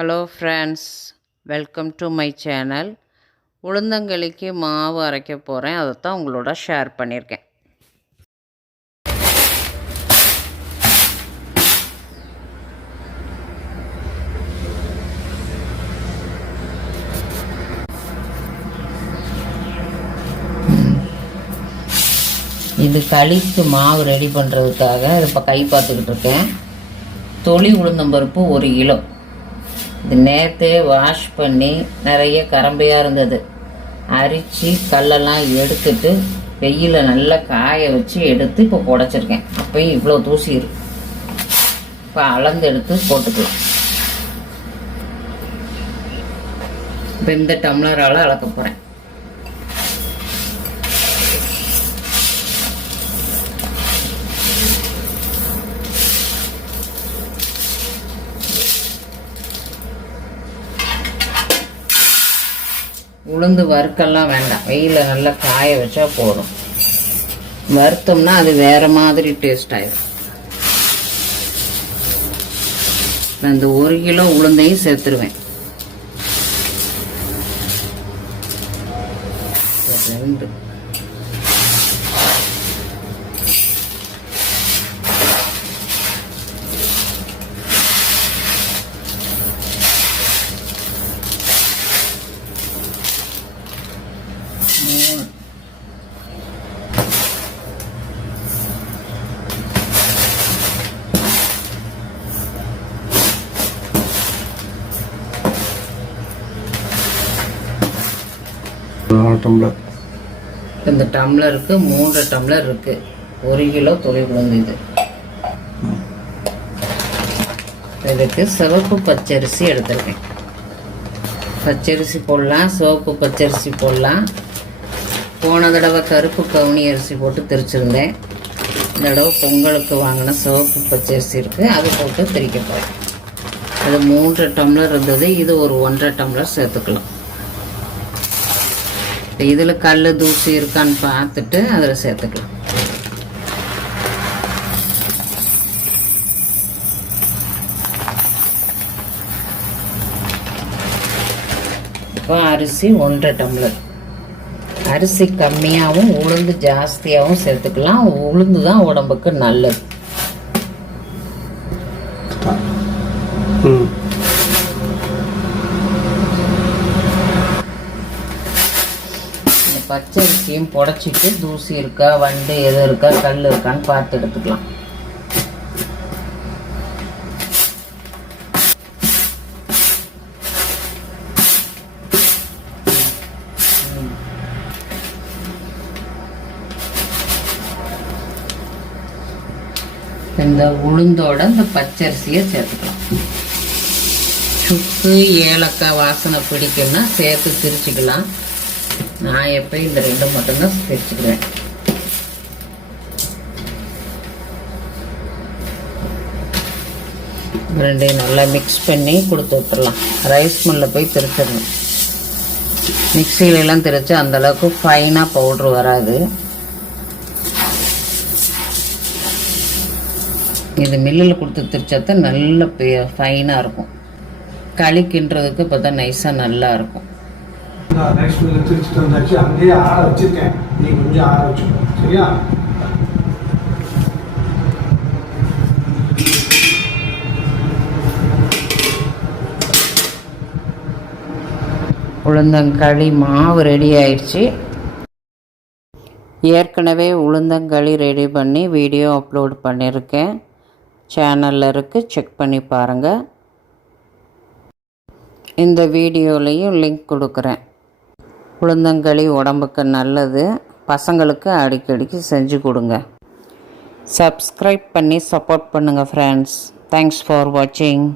Hello friends, welcome to my channel. உளுந்தங்களிக்கு மாவு அரைக்க போகிறேன். அதை தான் உங்களோட ஷேர் பண்ணியிருக்கேன். இது களிக்கு மாவு ரெடி பண்ணுறதுக்காக இப்போ கை பார்த்துக்கிட்டு இருக்கேன். தொளி உளுந்தம்பருப்பு 1 கிலோ. இது நேற்றே வாஷ் பண்ணி நிறைய கரம்பையாக இருந்தது. அரித்து கல்லெல்லாம் எடுத்துட்டு வெயிலில் நல்லா காய வச்சு எடுத்து இப்போ புடச்சிருக்கேன். அப்போயும் இவ்வளோ தூசி இருக்கு. இப்போ அளந்து எடுத்து போட்டுக்கலாம். இப்போ இந்த டம்ளரால் அளக்க போகிறேன். உளுந்து வறுக்கெல்லாம் வேண்டாம், வெயிலில் நல்லா காய வச்சா போதும். வறுத்தோம்னா அது வேறு மாதிரி டேஸ்ட் ஆயிடும். நான் இந்த 1 கிலோ உளுந்தையும் சேர்த்துருவேன். 2 டம்ளர். இந்த டம்ளருக்கு 3 டம்ளர் இருக்கு. 1 கிலோ தொளி உளுந்து. இதுக்கு சிவப்பு பச்சரிசி எடுத்திருக்கேன். பச்சரிசி போடலாம், சிவப்பு பச்சரிசி போடலாம். போன தடவை கருப்பு கவுனி அரிசி போட்டு திரிச்சிருந்தேன். இந்த தடவை பொங்கலுக்கு வாங்கின சிவப்பு பச்சரிசி இருக்குது, அது போட்டு திரிக்க போகிறேன். அது 3 டம்ளர் இருந்தது. இது ஒரு 1.5 டம்ளர் சேர்த்துக்கலாம். இதில் கல் தூசி இருக்கான்னு பார்த்துட்டு அதில் சேர்த்துக்கலாம். இப்போ அரிசி 1.5 டம்ளர். அரிசி கம்மியாகவும் உளுந்து ஜாஸ்தியாகவும் சேர்த்துக்கலாம். உளுந்து தான் உடம்புக்கு நல்லது. பச்சரிசியும் புடச்சிட்டு தூசி இருக்கா, வண்டு எது இருக்கா, கல் இருக்கான்னு பார்த்து எடுத்துக்கலாம். இந்த உளுந்தோட இந்த பச்சரிசியை சேர்த்துக்கலாம். சுக்கு ஏலக்காய் வாசனை பிடிக்கும்னா சேர்த்து திரிச்சிக்கலாம். நான் எப்போ இந்த 2 மட்டும்தான் பிரிச்சுக்குவேன். ரெண்டையும் நல்லா மிக்ஸ் பண்ணி கொடுத்து விட்டுடலாம். ரைஸ் மில்லில் போய் திரிச்சிடணும். மிக்சியிலலாம் திரிச்சு அந்தளவுக்கு ஃபைனாக பவுட்ரு வராது. இது மில்லில் கொடுத்து திரிச்சாதான் நல்ல ஃபைனாக இருக்கும். களிக்கின்றதுக்கு இப்போ தான் நைஸாக நல்லா இருக்கும். ரைஸ் மில்லில் திரிச்சிட்டு வந்தாச்சு. அங்கேயே ஆற வச்சுருக்கேன். நீ கொஞ்சம் ஆற வச்சுக்கோ, சரியா? உளுந்தங்களி மாவு ரெடி ஆயிடுச்சு. ஏற்கனவே உளுந்தங்களி ரெடி பண்ணி வீடியோ அப்லோட் பண்ணியிருக்கேன். சேனலில் இருக்குது, செக் பண்ணி பாருங்கள். இந்த வீடியோலையும் லிங்க் கொடுக்குறேன். உளுந்தங்களி உடம்புக்கு நல்லது. பசங்களுக்கு அடிக்கடிக்கு செஞ்சு கொடுங்க. சப்ஸ்கிரைப் பண்ணி சப்போர்ட் பண்ணுங்கள் ஃப்ரெண்ட்ஸ். தேங்க்ஸ் ஃபார் வாட்சிங்.